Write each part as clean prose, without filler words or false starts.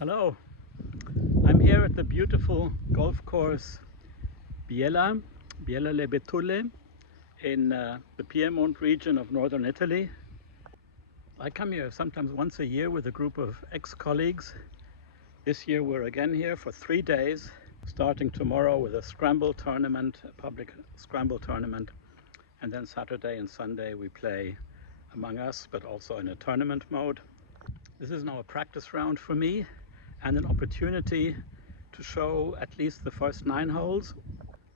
Hello, I'm here at the beautiful golf course Biella Le Betulle in the Piemonte region of northern Italy. I come here sometimes once a year with a group of ex-colleagues. This year we're again here for 3 days, starting tomorrow with a scramble tournament, a public scramble tournament, and then Saturday and Sunday we play among us, but also in a tournament mode. This is now a practice round for me and an opportunity to show at least the first 9 holes.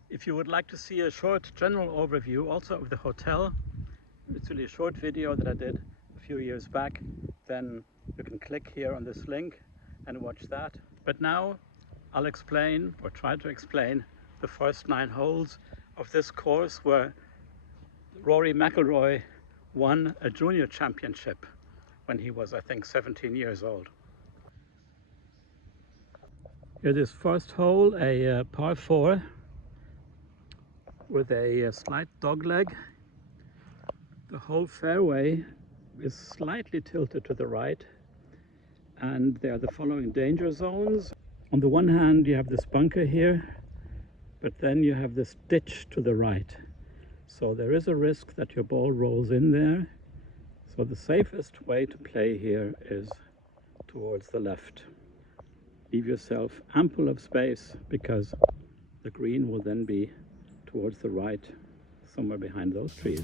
If you would like to see a short general overview also of the hotel, it's really a short video that I did a few years back, then you can click here on this link and watch that. But now I'll explain, or try to explain, the first 9 holes of this course where Rory McIlroy won a junior championship when he was, I think, 17 years old. Here, this first hole, a par 4 with a slight dogleg. The whole fairway is slightly tilted to the right, and there are the following danger zones. On the one hand, you have this bunker here, but then you have this ditch to the right. So there is a risk that your ball rolls in there. So the safest way to play here is towards the left. Leave yourself ample of space because the green will then be towards the right, somewhere behind those trees.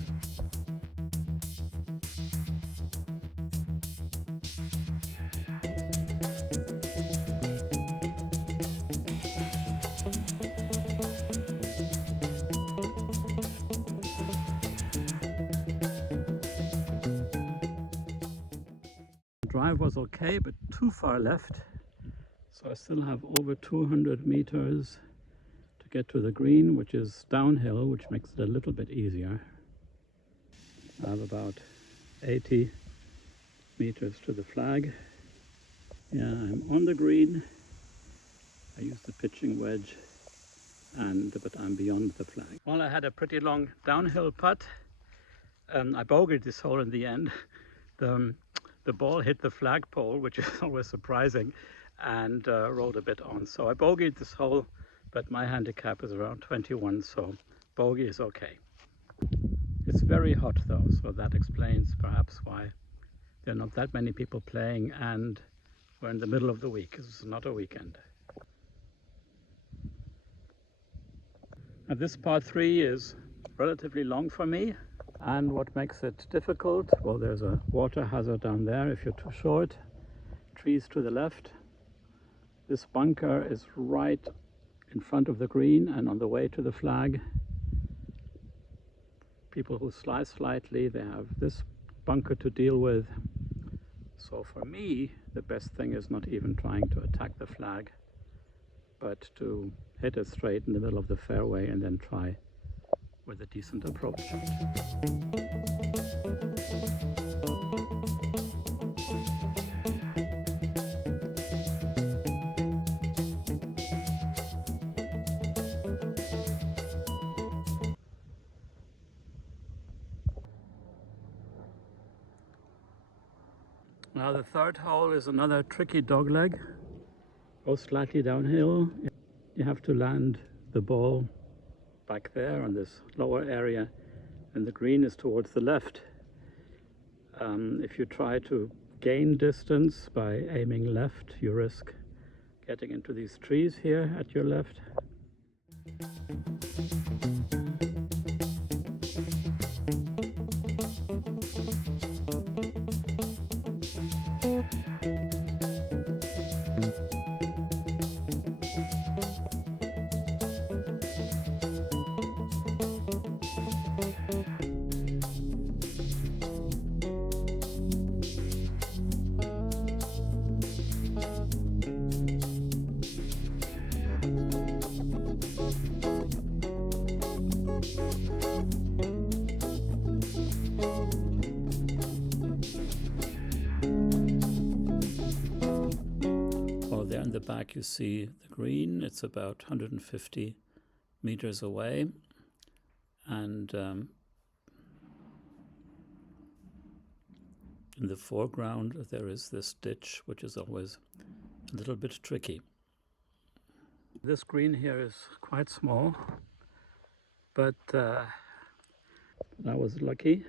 The drive was okay, but too far left. So I still have over 200 meters to get to the green, which is downhill, which makes it a little bit easier. I have about 80 meters to the flag. Yeah, I'm on the green. I use the pitching wedge, but I'm beyond the flag. Well, I had a pretty long downhill putt. I bogeyed this hole in the end. The ball hit the flagpole, which is always surprising, and rolled a bit on. So I bogeyed this hole, but my handicap is around 21, so bogey is okay. It's very hot though, so that explains perhaps why there are not that many people playing, and we're in the middle of the week. This is not a weekend. Now this par 3 is relatively long for me, and what makes it difficult, well, there's a water hazard down there if you're too short, trees to the left. This bunker is right in front of the green and on the way to the flag. People who slice slightly, they have this bunker to deal with. So for me, the best thing is not even trying to attack the flag, but to hit it straight in the middle of the fairway and then try with a decent approach. Now the third hole is another tricky dogleg. Goes slightly downhill. You have to land the ball back there on this lower area, and the green is towards the left. If you try to gain distance by aiming left, you risk getting into these trees here at your left. There in the back you see the green. It's about 150 meters away, and in the foreground there is this ditch, which is always a little bit tricky. This green here is quite small, but I was lucky.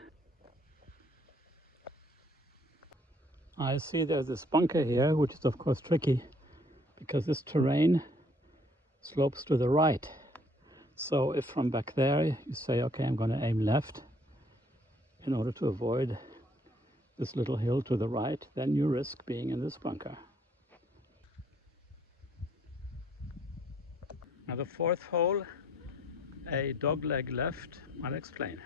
I see there's this bunker here, which is of course tricky because this terrain slopes to the right. So if from back there you say, okay, I'm going to aim left in order to avoid this little hill to the right, then you risk being in this bunker. Now the fourth hole, a dogleg left, I'll explain.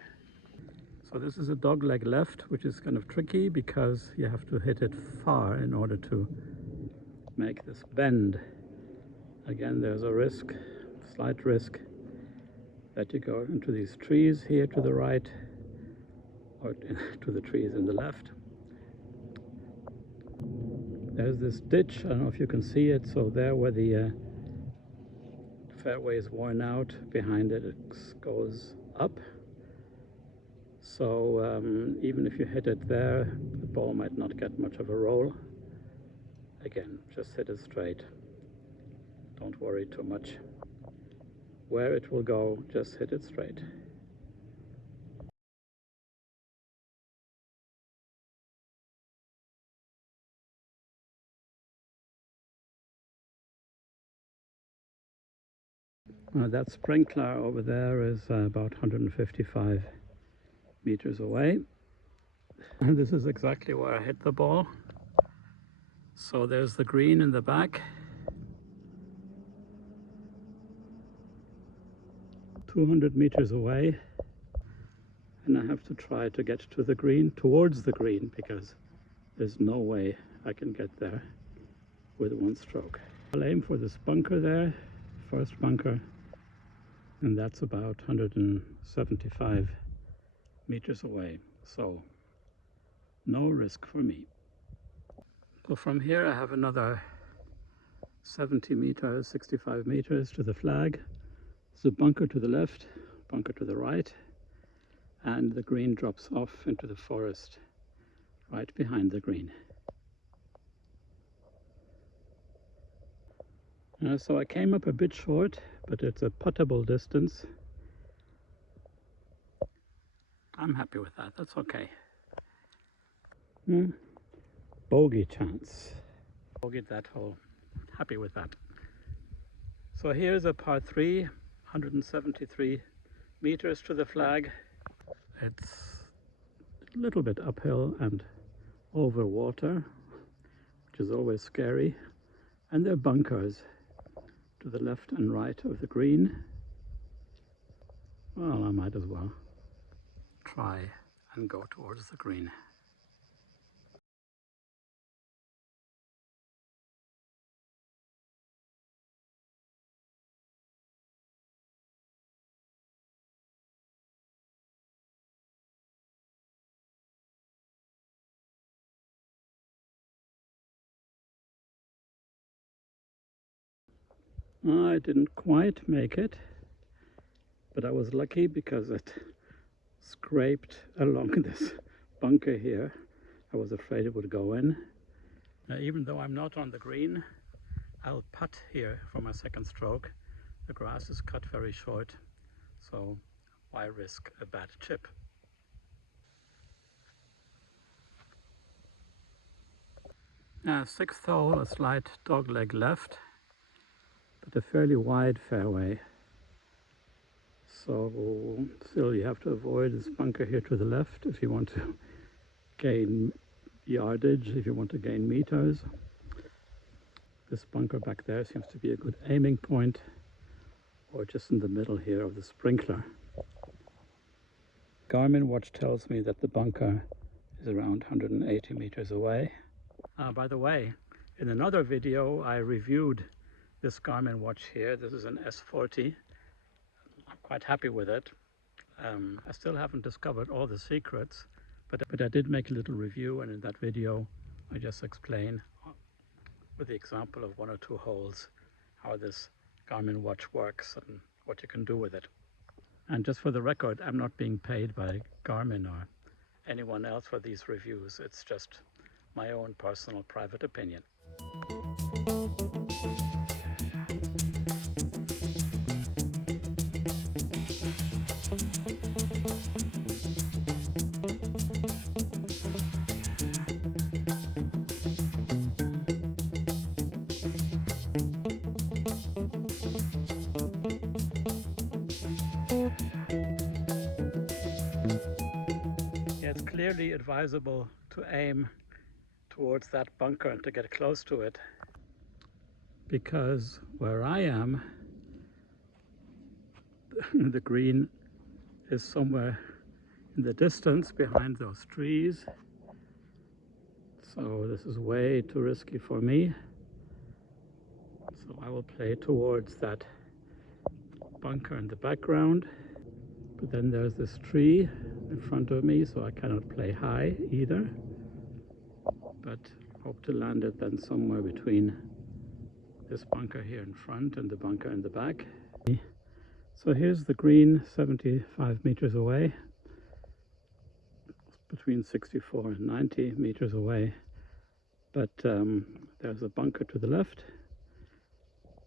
So this is a dogleg left, which is kind of tricky because you have to hit it far in order to make this bend. Again, there's a risk, slight risk, that you go into these trees here to the right or to the trees in the left. There's this ditch, I don't know if you can see it, so there where the fairway is worn out, behind it it goes up. So even if you hit it there, the ball might not get much of a roll. Again, just hit it straight. Don't worry too much where it will go, just hit it straight. That sprinkler over there is about 155 meters away. And this is exactly where I hit the ball. So there's the green in the back. 200 meters away. And I have to try to get to the green, towards the green, because there's no way I can get there with one stroke. I'll aim for this bunker there, first bunker, and that's about 175 meters away. So no risk for me. So from here I have another 70 meters, 65 meters to the flag. There's a bunker to the left, bunker to the right, and the green drops off into the forest right behind the green. So I came up a bit short, but it's a puttable distance. I'm happy with that, that's okay. Bogey chance. Bogeyed that hole, happy with that. So here's a par 3, 173 meters to the flag. It's a little bit uphill and over water, which is always scary. And there are bunkers to the left and right of the green. Well, I might as well try and go towards the green. I didn't quite make it, but I was lucky because it scraped along this bunker here. I was afraid it would go in. Even though I'm not on the green, I'll putt here for my second stroke. The grass is cut very short, so why risk a bad chip? Sixth hole, a slight dogleg left, but a fairly wide fairway. So still you have to avoid this bunker here to the left if you want to gain yardage, if you want to gain meters. This bunker back there seems to be a good aiming point, or just in the middle here of the sprinkler. Garmin watch tells me that the bunker is around 180 meters away. By the way, in another video I reviewed this Garmin watch here. This is an S40. I'm quite happy with it. I still haven't discovered all the secrets, but I did make a little review, and in that video I just explain with the example of 1 or 2 holes how this Garmin watch works and what you can do with it. And just for the record, I'm not being paid by Garmin or anyone else for these reviews. It's just my own personal private opinion. It's clearly advisable to aim towards that bunker and to get close to it, because where I am, the green is somewhere in the distance behind those trees. So this is way too risky for me. So I will play towards that bunker in the background. But then there's this tree in front of me, so I cannot play high either. But hope to land it then somewhere between this bunker here in front and the bunker in the back. So here's the green 75 meters away, between 64 and 90 meters away. But there's a bunker to the left.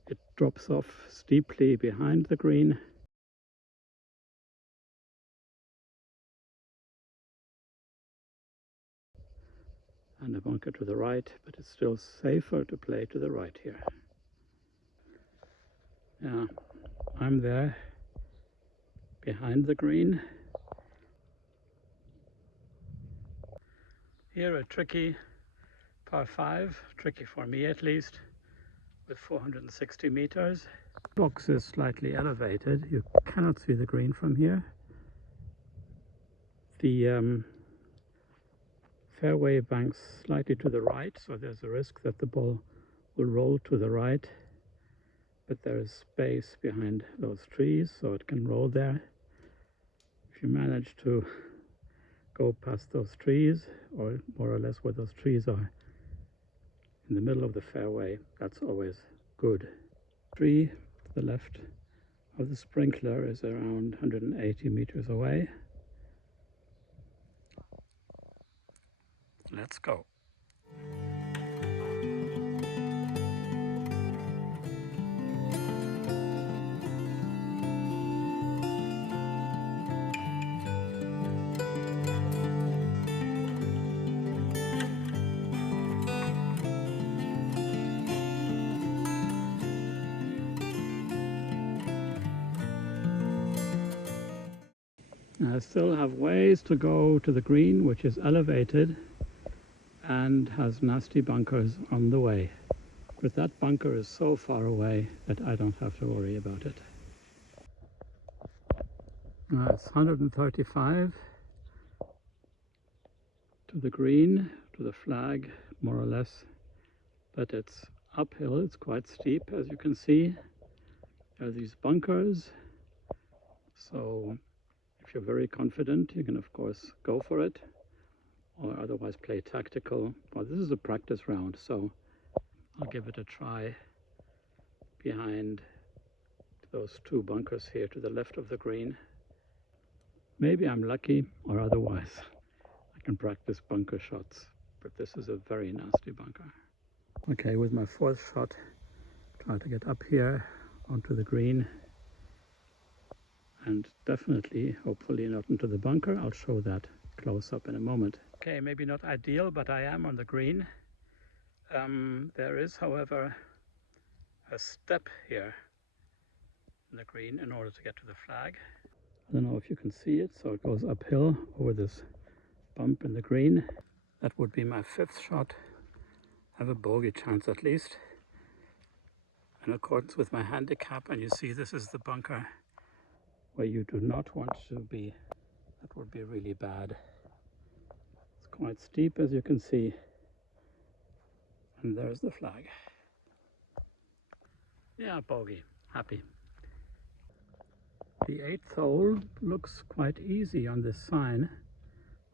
It drops off steeply behind the green. And a bunker to the right, but it's still safer to play to the right here. Yeah, I'm there behind the green. Here a tricky par 5, tricky for me at least, with 460 meters. The box is slightly elevated. You cannot see the green from here. The fairway banks slightly to the right, so there's a risk that the ball will roll to the right, but there is space behind those trees, so it can roll there. If you manage to go past those trees, or more or less where those trees are in the middle of the fairway, that's always good. Tree to the left of the sprinkler is around 180 meters away. Let's go. I still have ways to go to the green, which is elevated and has nasty bunkers on the way. But that bunker is so far away that I don't have to worry about it. It's 135 to the green, to the flag, more or less. But it's uphill, it's quite steep, as you can see. There are these bunkers. So if you're very confident, you can of course go for it, or otherwise play tactical. Well, this is a practice round, so I'll give it a try behind those two bunkers here to the left of the green. Maybe I'm lucky, or otherwise I can practice bunker shots, but this is a very nasty bunker. Okay, with my fourth shot, try to get up here onto the green, and definitely, hopefully not into the bunker. I'll show that close up in a moment. Okay, maybe not ideal, but I am on the green. There is, however, a step here in the green in order to get to the flag. I don't know if you can see it, so it goes uphill over this bump in the green. That would be my fifth shot. I have a bogey chance at least, in accordance with my handicap. And you see, this is the bunker where you do not want to be. That would be really bad. It's quite steep, as you can see. And there's the flag. Yeah, bogey. Happy. The 8th hole looks quite easy on this sign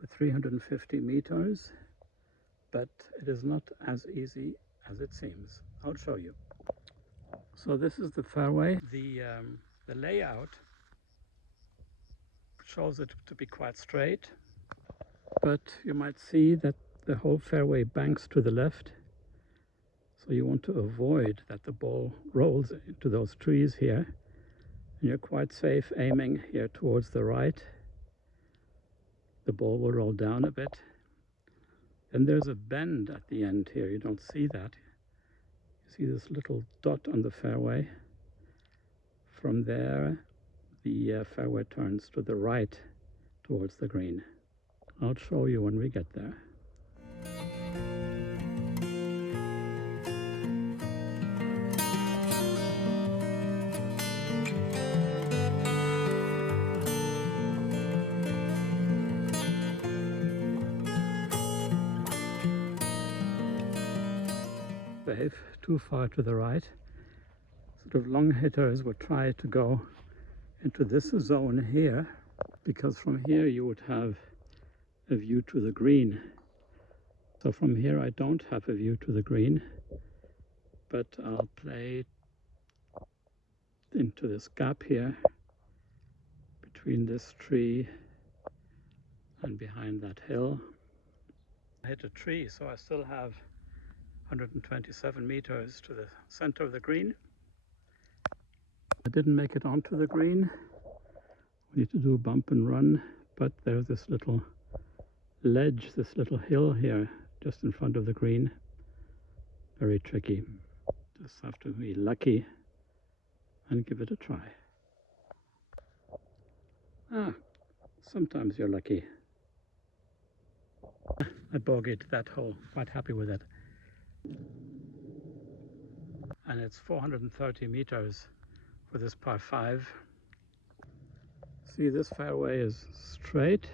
with 350 meters, but it is not as easy as it seems. I'll show you. So this is the fairway. The layout shows it to be quite straight, but you might see that the whole fairway banks to the left. So you want to avoid that the ball rolls into those trees here. And you're quite safe aiming here towards the right. The ball will roll down a bit. Then there's a bend at the end here. You don't see that. You see this little dot on the fairway. From there, the fairway turns to the right towards the green. I'll show you when we get there. Wave too far to the right. Sort of long hitters would try to go into this zone here, because from here you would have a view to the green. So from here I don't have a view to the green, but I'll play into this gap here between this tree and behind that hill. I hit a tree, so I still have 127 meters to the center of the green. I didn't make it onto the green. We need to do a bump and run, but there's this little ledge, this little hill here just in front of the green. Very tricky. Just have to be lucky and give it a try. Sometimes you're lucky. I bogeyed that hole, quite happy with it. And it's 430 meters for this par 5. See, this fairway is straight,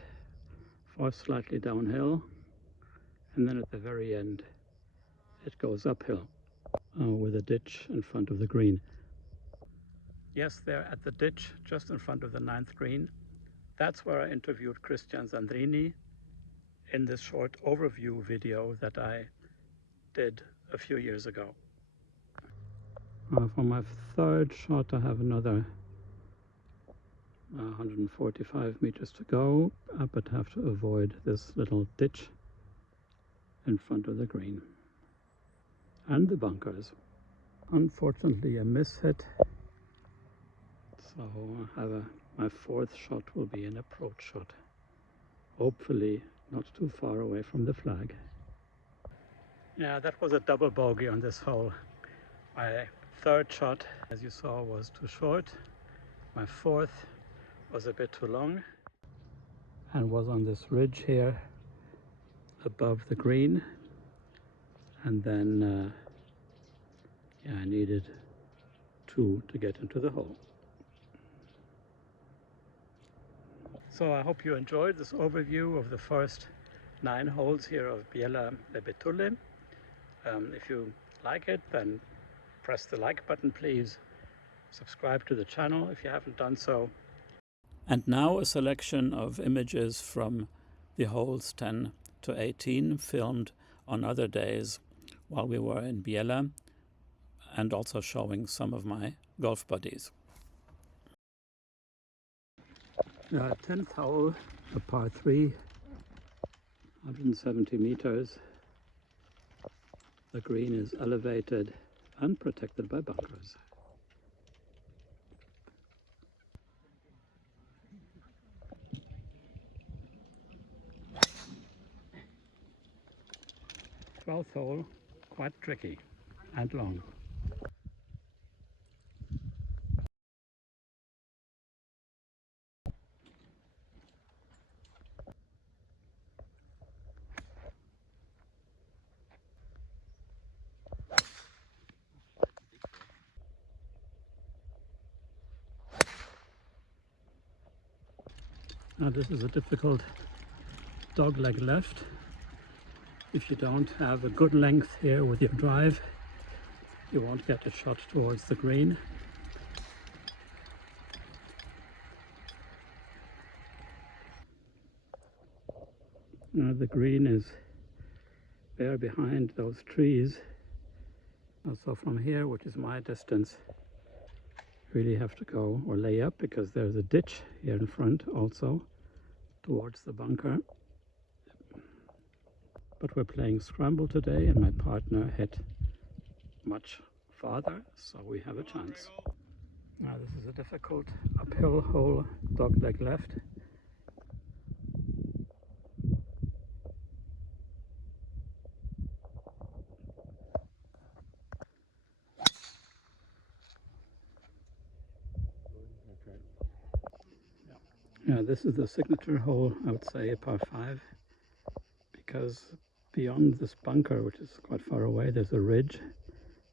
or slightly downhill, and then at the very end it goes uphill with a ditch in front of the green. Yes, there at the ditch just in front of the 9th green. That's where I interviewed Christian Sandrini in this short overview video that I did a few years ago. For my third shot I have another 145 meters to go, but have to avoid this little ditch in front of the green and the bunkers. Unfortunately a miss hit, so I have my 4th shot will be an approach shot, hopefully not too far away from the flag. Yeah, that was a double bogey on this hole. My 3rd shot, as you saw, was too short. My 4th was a bit too long and was on this ridge here above the green, and then yeah, I needed 2 to get into the hole. So I hope you enjoyed this overview of the first 9 holes here of Biella Le Betulle. If you like it, then press the like button, please. Subscribe to the channel if you haven't done so. And now a selection of images from the holes 10 to 18 filmed on other days while we were in Biella, and also showing some of my golf buddies. 10th hole, a par 3, 170 meters. The green is elevated and protected by bunkers. Twelfth hole, quite tricky and long. Now this is a difficult dogleg left. If you don't have a good length here with your drive, you won't get a shot towards the green. Now the green is there behind those trees. So from here, which is my distance, really have to go or lay up, because there's a ditch here in front also towards the bunker. But we're playing scramble today, and my partner hit much farther, so we have a chance. Now this is a difficult uphill hole, dogleg left. Yeah, this is the signature hole, I would say a par 5, because beyond this bunker, which is quite far away, there's a ridge,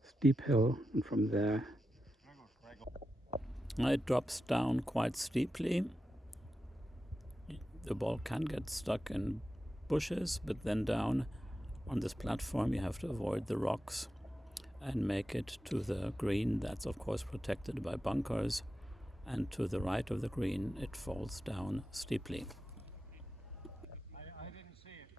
steep hill, and from there it drops down quite steeply. The ball can get stuck in bushes, but then down on this platform you have to avoid the rocks and make it to the green. That's of course protected by bunkers, and to the right of the green it falls down steeply. I didn't see it.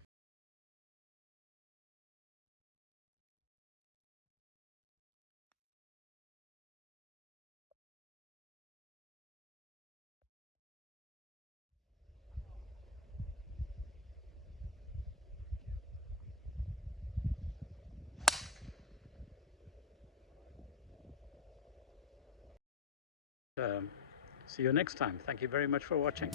See you next time. Thank you very much for watching.